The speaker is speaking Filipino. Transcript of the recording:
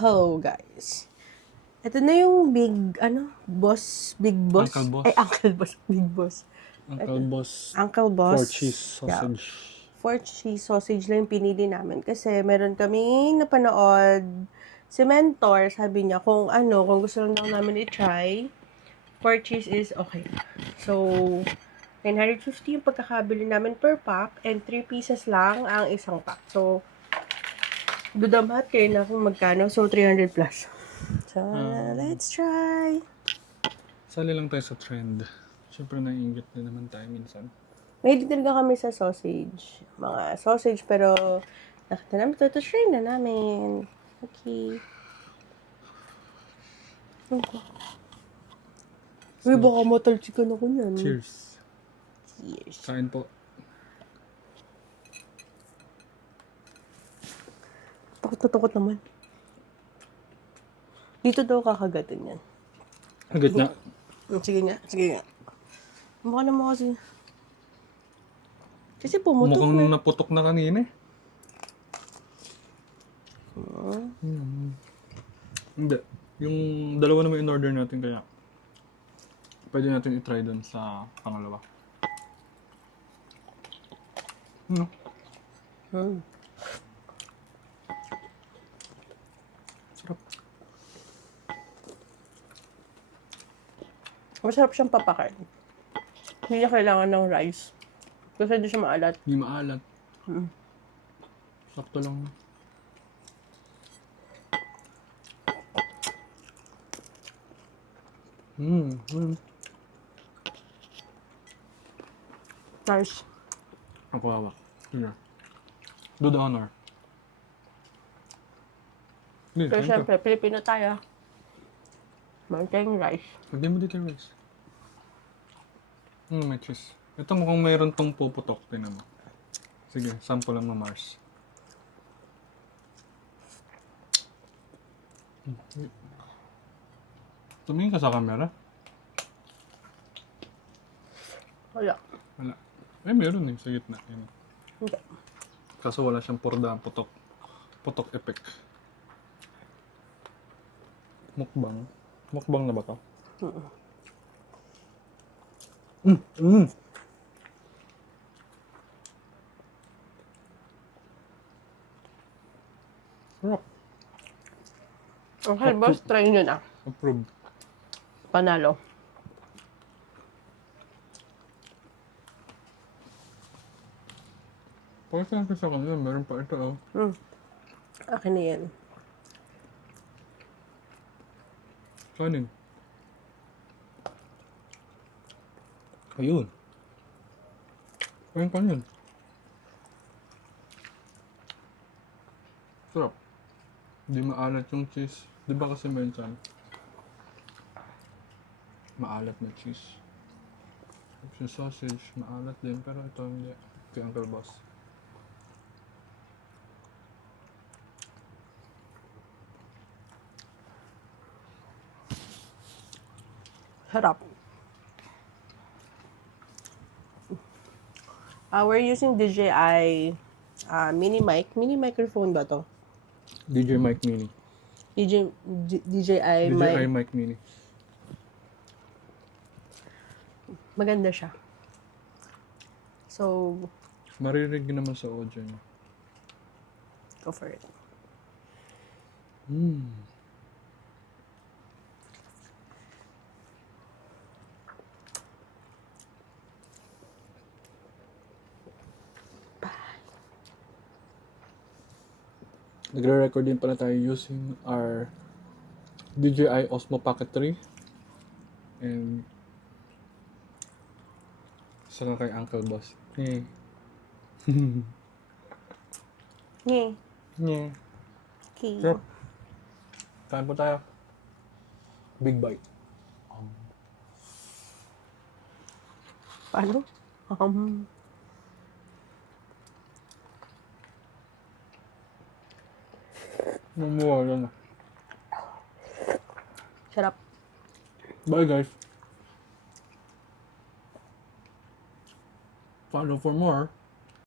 Oh, guys. Ito na yung big boss. Uncle Boss. Ay, Uncle Boss, big boss. Uncle Boss. Uncle Boss. 4 cheese sausage. Yeah. 4 cheese sausage lang yung pinili namin. Kasi meron kami napanood si Mentor. Sabi niya kung gusto lang daw namin i-try, 4 cheese is okay. So, 950 yung pagkakabili namin per pack and 3 pieces lang ang isang pack. So, dudamhat kayo na kung magkano. So, 300 plus. So, let's try. Sali lang tayo sa trend. Siyempre naiingit din naman tayo minsan. Mahilig talaga kami sa sausage. Mga sausage, pero nakita namin ito. Try na namin. Okay. Uy, baka matalsikan ako niyan. Cheers. Cheers. Kain po. Takot naman. Dito daw kakagatin yan. Agad na. Sige nga. Mukha naman kasi. Kasi pumutok Mukhang na. naputok na kanina eh. Hindi. Yung dalawa naman in-order natin kaya pwede natin i-try dun sa pangalawa. Sarap. Masarap siyang papakain. Hindi niya kailangan ng rice. Kasi hindi siya maalat. Hindi maalat. Sakto lang. Nice. Ako hawak. Yun na. Do the honor. Hindi, Pero thank you. syempre, Pilipino tayo. Meron tayong rice. Lagyan mo dito yung rice. May cheese. Ito mukhang mayroon tong puputok. Tinan mo. Sige, sample lang ng Mars. Tumingin ka sa camera? Wala. Wala. Eh, meron eh. Sa gitna. Yan. Hindi. Kaso wala siyang purda. Putok. Putok effect. Mukbang. Mukbang na ba to? Sarap. Okay, boss, try nyo na. Approve. Panalo. Pakita natin sa kanila. Meron pa ito oh. Akin na yan. Kanin. Ayun. Ayun kanin. Sarap. Hindi maalat yung cheese. Di ba kasi minsan maalat na cheese. Yung sausage, maalat din. Pero ito hindi. Kay Uncle Boss. Sarap. We're using DJI mini mic. Mini microphone ba to? DJ Mic Mini. DJI DJI mic. Mic Mini. Maganda siya. So, Maririnig naman sa audio niya. go for it. Nagre-record din pala tayo using our DJI Osmo Pocket 3 and saka kay Uncle Boss. Yeah. Yeah. Okay. Sarap. Kain po tayo. Big bite. Paano? Mamuwala na. Sarap. Bye guys. Follow for more.